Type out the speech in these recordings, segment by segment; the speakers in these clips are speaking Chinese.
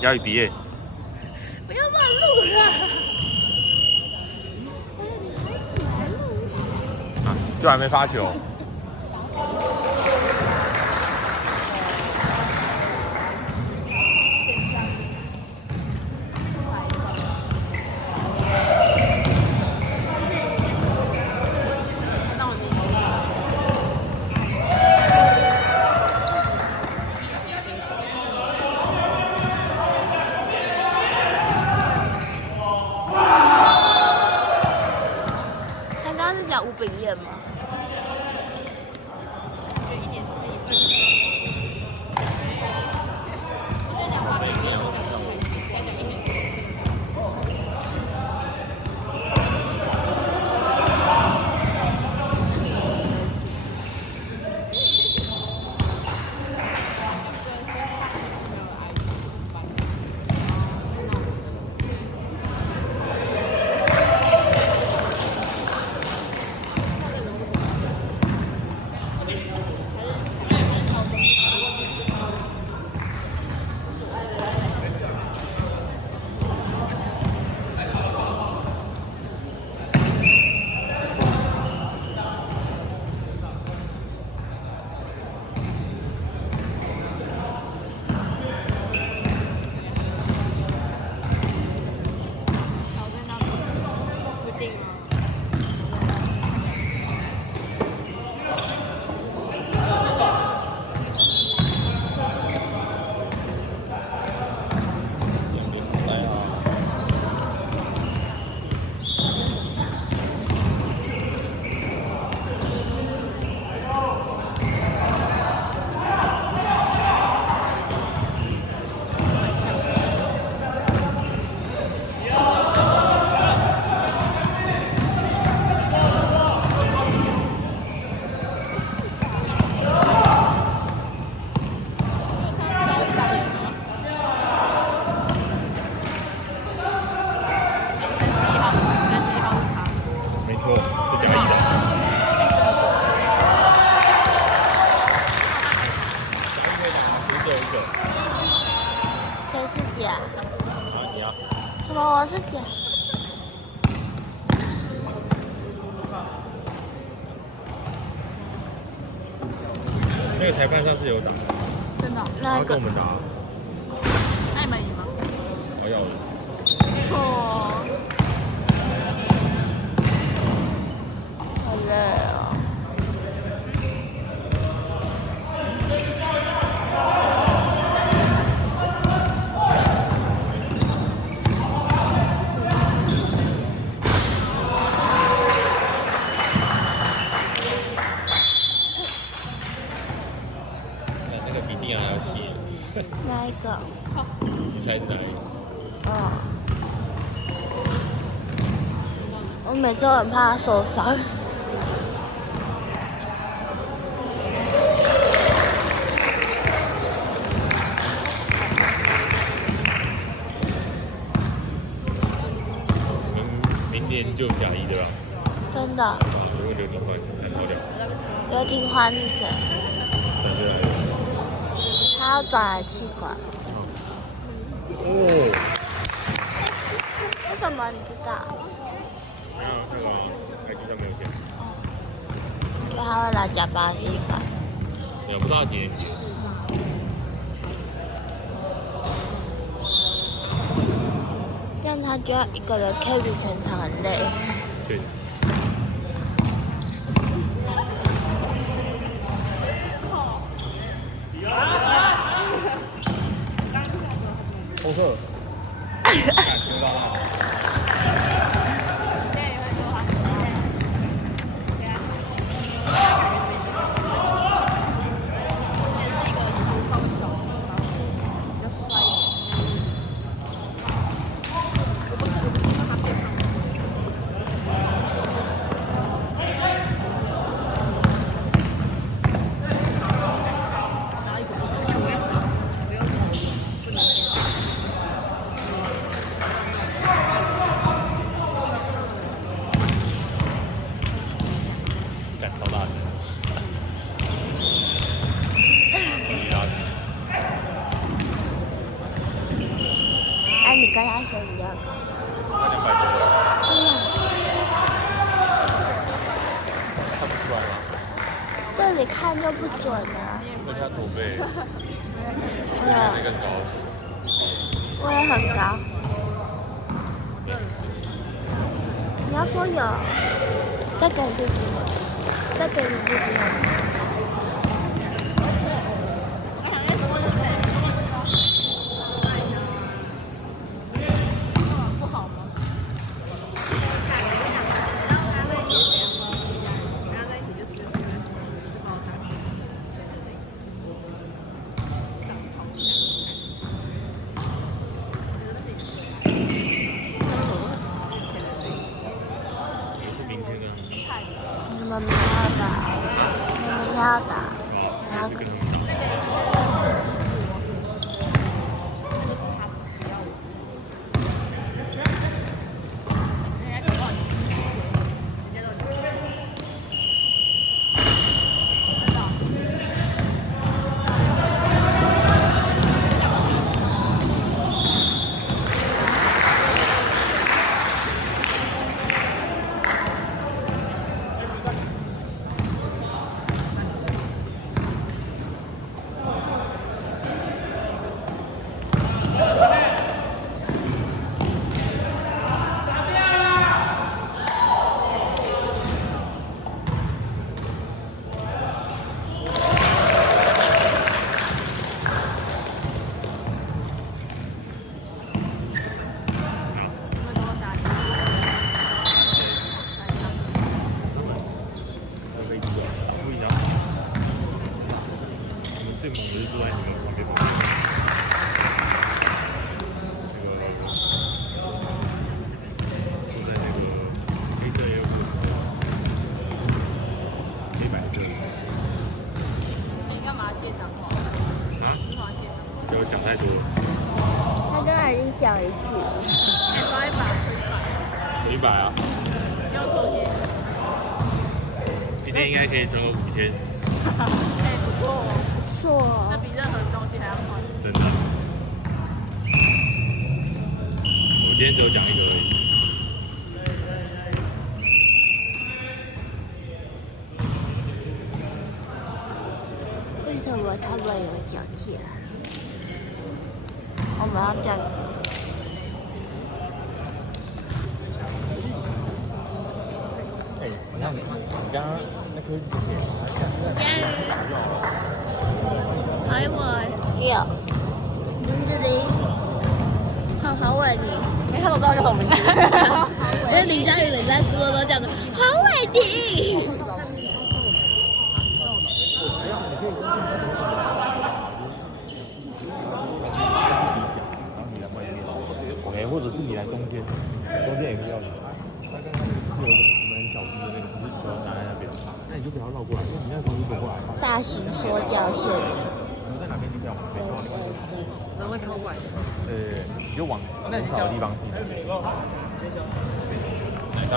亚语毕业。不要乱录啦！你开起来录。啊，就还没发球。讲吴炳彦吗？谁是假？你啊？什么？我是假？那个裁判上次有打，真的？他跟我们打。爱美吗？好要的。错。好累哦。那个比定还要细。哪一个？你猜是哪一个？哦。我每次都很怕他受伤。明年就甲一对吧？真的。如果刘廷焕很好聊。刘廷焕是谁？转队来的。他要转来气管。哦。为什么你知道？没有这个，IG 上没有写。就他会来加巴西吧？也不知道他几年级。这样他就要一个人 carry 全场，很累。对。后撤。感觉到他。跟他说比较高。那200多了，看不出来吗？这里看就不准啊。而且他驼背，我那更高。也很高。你要说有，再给你弟弟，再给你弟弟。你们不要打，你们要打，然后最猛的是坐在你们旁边，坐在那个黑色也有黑白色。你干嘛借脏话？啊？你干嘛借脏话？就讲太多了。他刚才已经讲一句了。刷一把，存100啊！要抽签。今天应该可以存个5000。哎，不错哦。不错哦。这比任何东西还要快。真的。我今天只有讲1个而已。为什么他们有讲起来？我们要这样子。哎，你看，你刚刚那颗是甜哎我有，这里好伟你，没看我知道叫什么名字。因为林佳宇每次在说都叫做黄伟霆。OK， 或者是你来中间，中间也可以要你。他刚刚是有一个我们很小只的那个，不是球拿在那边，那你就不要绕过来，因为你那时候你走过来，大型说教现场。你在哪边就跳嘛，对对对。然后会靠过来。你就往少的地方去。来看。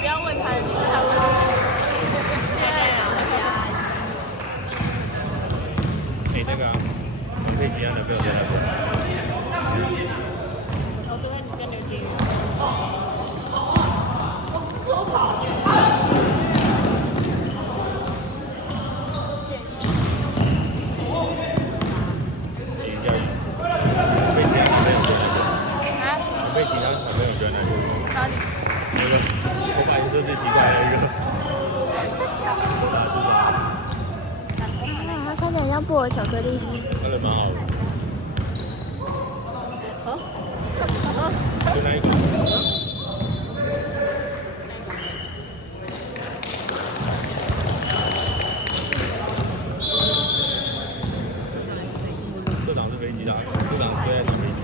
不要问他，你问他问。那个王佩琪他男朋友在那边。我昨天你跟刘金宇。被其他小朋友觉得哪个？哪里？那个头发颜色最奇怪的那个。它看起来像薄荷巧克力。那个蛮好的。啊？就那一个。社长是飞机的，社长最爱坐飞机。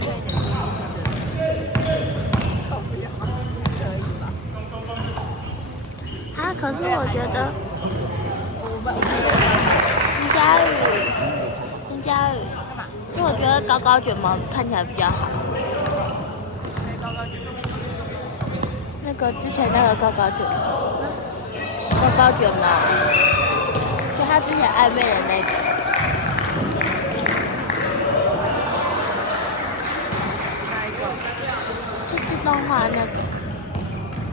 啊，可是我觉得林佳宇，因为我觉得高高卷毛看起来比较好。那个之前那个高高卷毛，高高卷毛，就他之前暧昧的那个，哪一个？就是动画那个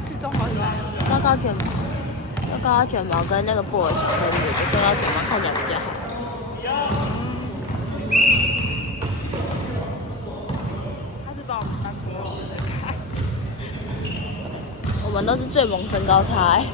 是中华来的。高高卷毛，高高卷毛跟那个布偶巧克力，我觉得高高卷毛看起来比较好。他是把我们当朋友。我们都是最萌身高差欸。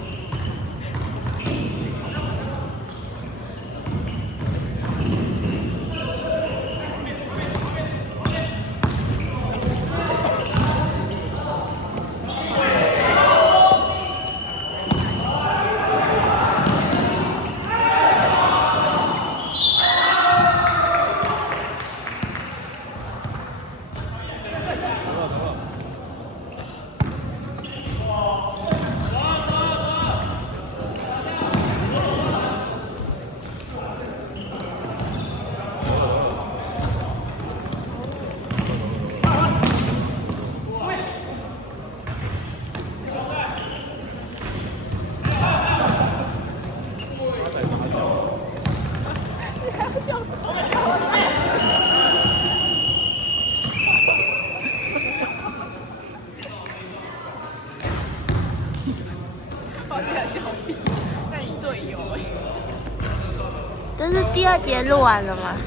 好像小屁，那一队友哎。这是第2节录完了吗？